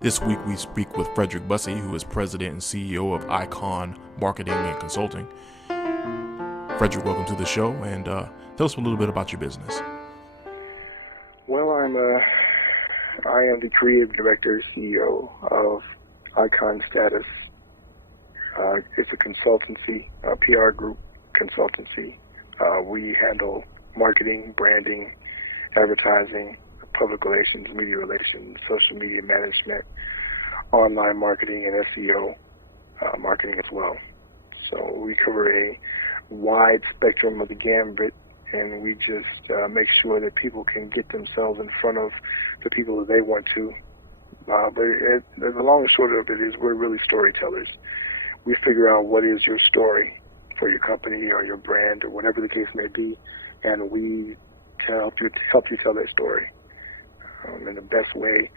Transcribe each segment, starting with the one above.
This week we speak with Frederick Bussey, who is president and CEO of Icon Marketing and Consulting. Frederick, welcome to the show, and tell us a little bit about your business. Well, I am the creative director, CEO of Icon Status. It's a consultancy, a PR group consultancy. We handle marketing, branding, advertising, public relations, media relations, social media management, online marketing, and SEO marketing as well. So we cover a wide spectrum of the gambit, and we just make sure that people can get themselves in front of the people that they want to. But the long and short of it is we're really storytellers. We figure out what is your story for your company or your brand or whatever the case may be, and we help you tell that story in the best way,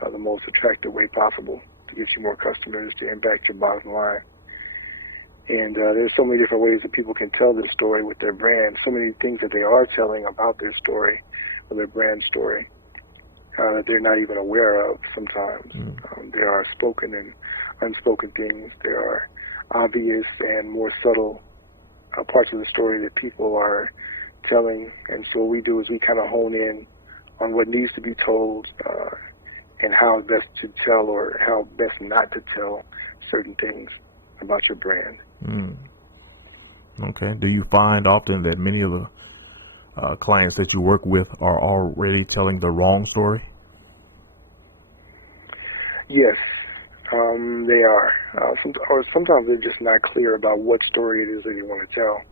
the most attractive way possible to get you more customers, to impact your bottom line. And there's so many different ways that people can tell their story with their brand, so many things that they are telling about their story or their brand story that they're not even aware of sometimes. There are spoken and unspoken things. There are obvious and more subtle parts of the story that people are telling. And so what we do is we kind of hone in on what needs to be told and how best to tell or how best not to tell certain things about your brand. Okay. Do you find often that many of the clients that you work with are already telling the wrong story? Yes, they are. Or sometimes they're just not clear about what story it is that they want to tell.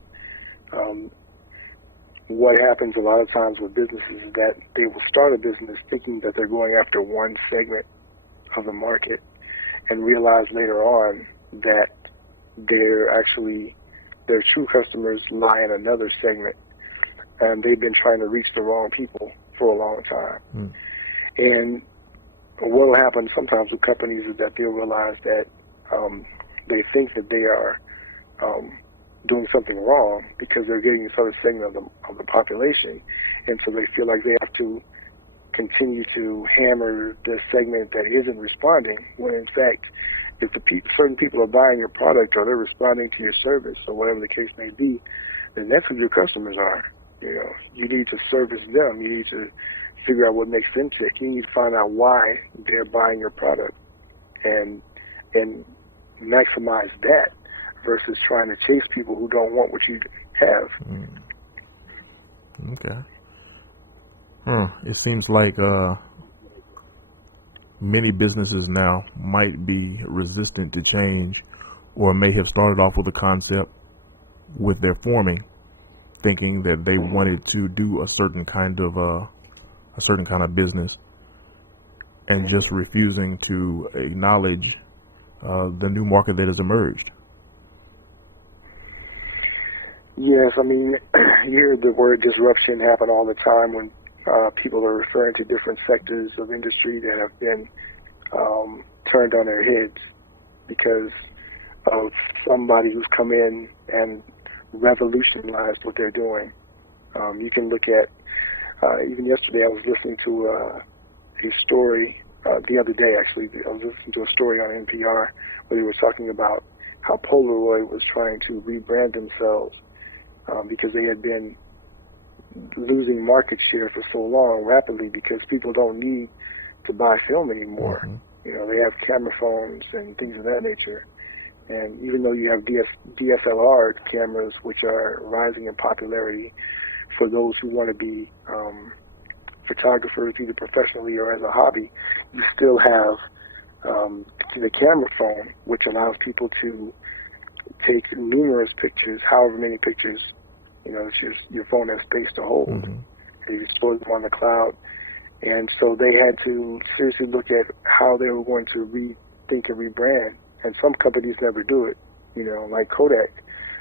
What happens a lot of times with businesses is that they will start a business thinking that they're going after one segment of the market and realize later on that their true customers lie in another segment, and they've been trying to reach the wrong people for a long time. And what will happen sometimes with companies is that they'll realize that they think that they are doing something wrong because they're getting this other segment of the population, and so they feel like they have to continue to hammer the segment that isn't responding, when in fact, if certain people are buying your product or they're responding to your service or whatever the case may be, then that's what your customers are. You need to service them. You need to figure out what makes them tick. You need to find out why they're buying your product and maximize that versus trying to chase people who don't want what you have. Okay. It seems like many businesses now might be resistant to change, or may have started off with a concept with their forming, thinking that they wanted to do a certain kind of business, and just refusing to acknowledge the new market that has emerged. Yes, I mean, you hear the word disruption happen all the time when people are referring to different sectors of industry that have been turned on their heads because of somebody who's come in and revolutionized what they're doing. You can look at, even yesterday I was listening to a story, the other day actually, I was listening to a story on NPR where they were talking about how Polaroid was trying to rebrand themselves because they had been losing market share for so long rapidly because people don't need to buy film anymore. They have camera phones and things of that nature. And even though you have DSLR cameras, which are rising in popularity for those who want to be photographers either professionally or as a hobby, you still have the camera phone, which allows people to take numerous pictures, however many pictures your phone has space to hold. You store them on the cloud. And so they had to seriously look at how they were going to rethink and rebrand. And some companies never do it, like Kodak.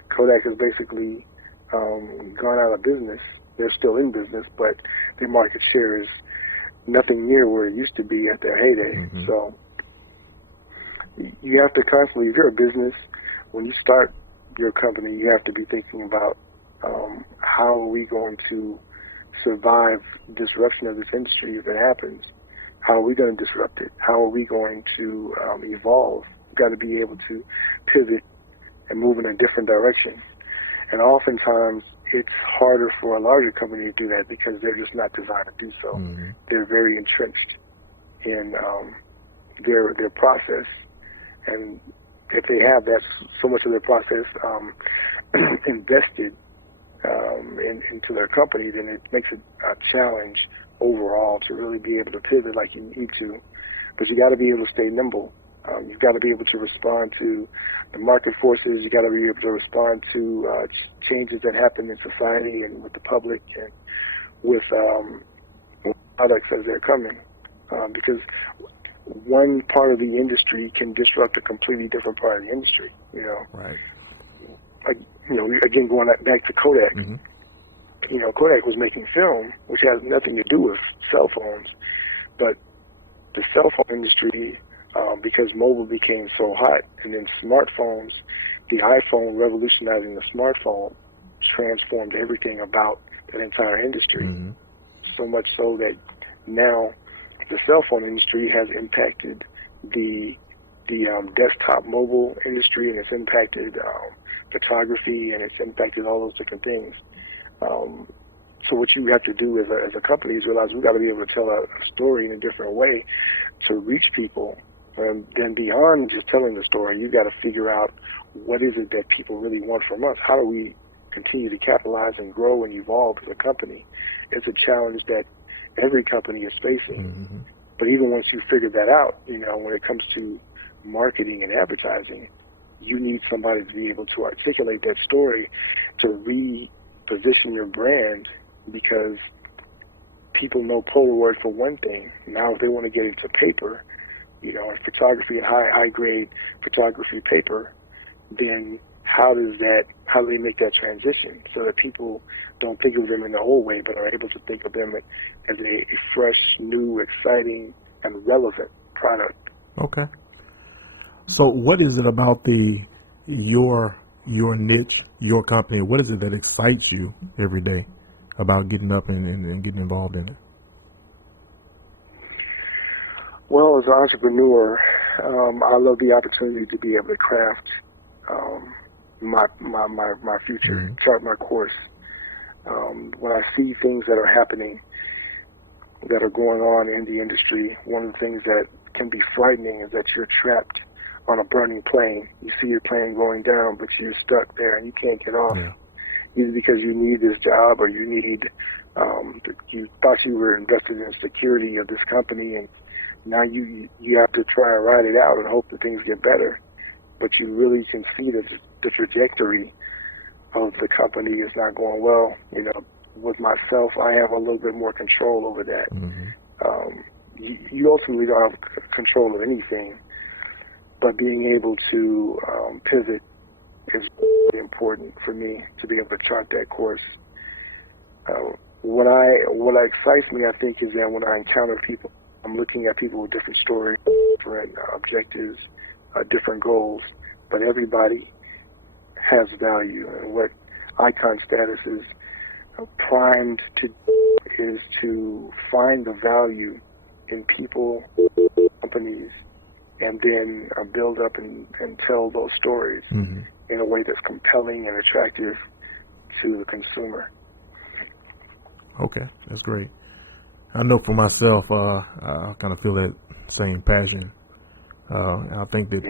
Kodak has basically gone out of business. They're still in business, but their market share is nothing near where it used to be at their heyday. So you have to constantly, if you're a business, when you start your company, you have to be thinking about how are we going to survive disruption of this industry if it happens? How are we going to disrupt it? How are we going to evolve? We've got to be able to pivot and move in a different direction. And oftentimes, it's harder for a larger company to do that because they're just not designed to do so. Mm-hmm. They're very entrenched in their process, and if they have that so much of their process invested into their company, then it makes it a challenge overall to really be able to pivot like you need to. But you got to be able to stay nimble. You've got to be able to respond to the market forces. You got to be able to respond to changes that happen in society and with the public and with products as they're coming. Because one part of the industry can disrupt a completely different part of the industry. You know, Right. like again going back to Kodak. Mm-hmm. Kodak was making film, which has nothing to do with cell phones, but the cell phone industry, because mobile became so hot, and then smartphones, the iPhone revolutionizing the smartphone, transformed everything about that entire industry. Mm-hmm. So much so that now the cell phone industry has impacted the desktop mobile industry, and it's impacted photography, and it's impacted all those different things. So what you have to do as a company is realize we've got to be able to tell a story in a different way to reach people. And then beyond just telling the story, you've got to figure out what is it that people really want from us. How do we continue to capitalize and grow and evolve as a company? It's a challenge that every company is facing. Mm-hmm. But even once you figure that out, when it comes to marketing and advertising, you need somebody to be able to articulate that story to reposition your brand, because people know Polaroid for one thing. Now if they want to get into paper, photography and high grade photography paper, then how do they make that transition so that people don't think of them in the old way, but are able to think of them as a fresh, new, exciting, and relevant product? Okay. So what is it about your niche, your company? What is it that excites you every day about getting up and getting involved in it? Well, as an entrepreneur, I love the opportunity to be able to craft my future, Mm-hmm. chart my course. When I see things that are happening, that are going on in the industry, one of the things that can be frightening is that you're trapped on a burning plane. You see your plane going down, but you're stuck there and you can't get off. Yeah. Either because you need this job or you need, you thought you were invested in the security of this company, and now you have to try and ride it out and hope that things get better. But you really can see that the trajectory of the company is not going well. With myself, I have a little bit more control over that. Mm-hmm. You ultimately don't have control of anything, but being able to pivot is really important for me to be able to chart that course. What excites me, I think, is that when I encounter people, I'm looking at people with different stories, different objectives, different goals, but everybody has value. And what Icon Status is primed to do is to find the value in people, companies, and then build up and tell those stories Mm-hmm. in a way that's compelling and attractive to the consumer. Okay, that's great. I know for myself, I kind of feel that same passion. I think that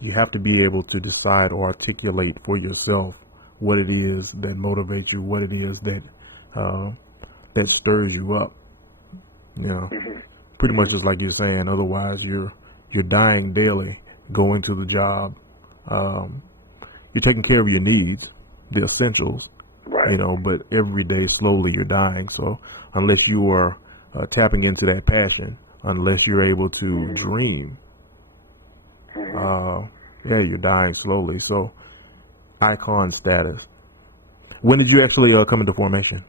you have to be able to decide or articulate for yourself what it is that motivates you, what it is that that stirs you up. Mm-hmm. Pretty much just like you're saying. Otherwise, you're dying daily, going to the job. You're taking care of your needs, the essentials, Right. but every day slowly you're dying. So unless you are tapping into that passion, unless you're able to Mm-hmm. dream, Mm-hmm. you're dying slowly. So Icon Status. When did you actually come into formation?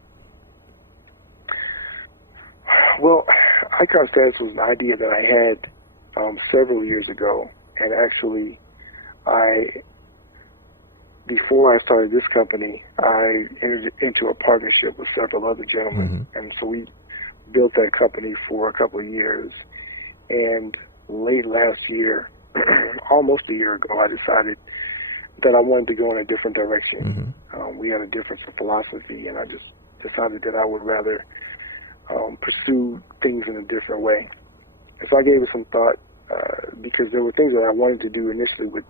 Well, Icon Status was an idea that I had several years ago, and actually, before I started this company, I entered into a partnership with several other gentlemen, Mm-hmm. and so we built that company for a couple of years, and late last year, almost a year ago, I decided that I wanted to go in a different direction. We had a difference in philosophy, and I just decided that I would rather pursue things in a different way. And so I gave it some thought, because there were things that I wanted to do initially with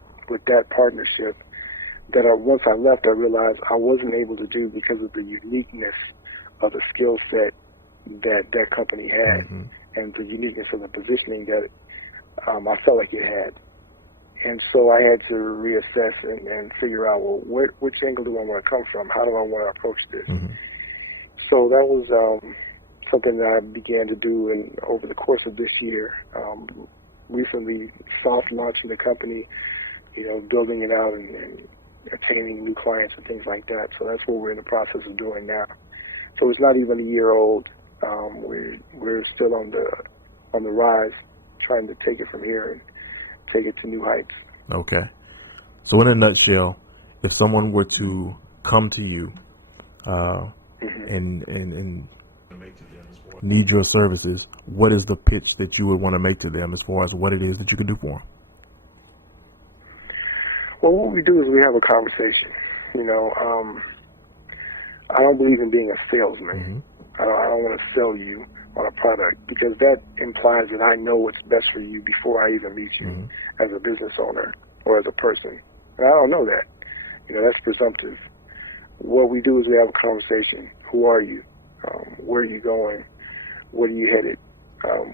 that partnership that once I left, I realized I wasn't able to do because of the uniqueness of the skill set that company had, and the uniqueness of the positioning that I felt like it had. And so I had to reassess and figure out, well, which angle do I want to come from? How do I want to approach this? So that was something that I began to do over the course of this year. Recently soft launching the company, building it out and attaining new clients and things like that. So that's what we're in the process of doing now. So it's not even a year old. We're still on the rise, trying to take it from here and take it to new heights. Okay. So in a nutshell, if someone were to come to you and need your services, what is the pitch that you would want to make to them as far as what it is that you can do for them? Well, what we do is we have a conversation. I don't believe in being a salesman. I don't want to sell you on a product, because that implies that I know what's best for you before I even meet you as a business owner or as a person. And I don't know that. That's presumptive. What we do is we have a conversation. Who are you? Where are you going? Where are you headed?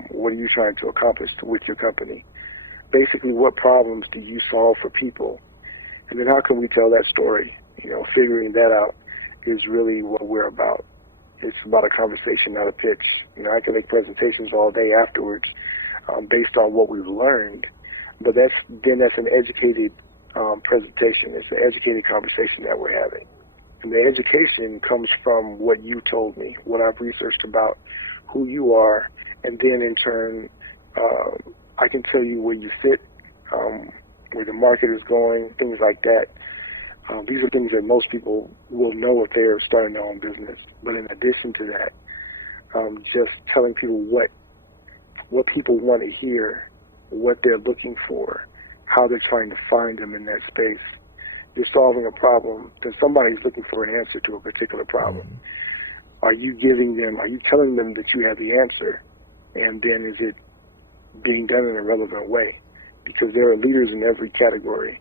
What are you trying to accomplish with your company? Basically, what problems do you solve for people? And then how can we tell that story? Figuring that out is really what we're about. It's about a conversation, not a pitch. I can make presentations all day afterwards based on what we've learned, but that's an educated presentation. It's an educated conversation that we're having. And the education comes from what you told me, what I've researched about who you are, and then in turn, I can tell you where you sit, where the market is going, things like that. These are things that most people will know if they're starting their own business. But in addition to that, just telling people what people want to hear, what they're looking for, how they're trying to find them in that space. You're solving a problem, then somebody's looking for an answer to a particular problem. Are you telling them that you have the answer, and then is it being done in a relevant way? Because there are leaders in every category,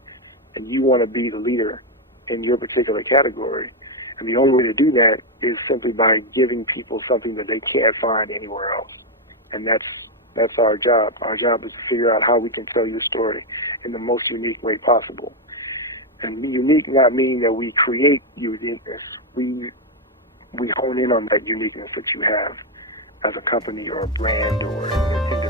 and you want to be the leader in your particular category. And the only way to do that is simply by giving people something that they can't find anywhere else. And that's our job. Our job is to figure out how we can tell your story in the most unique way possible. And unique not meaning that we create uniqueness. We hone in on that uniqueness that you have as a company or a brand or an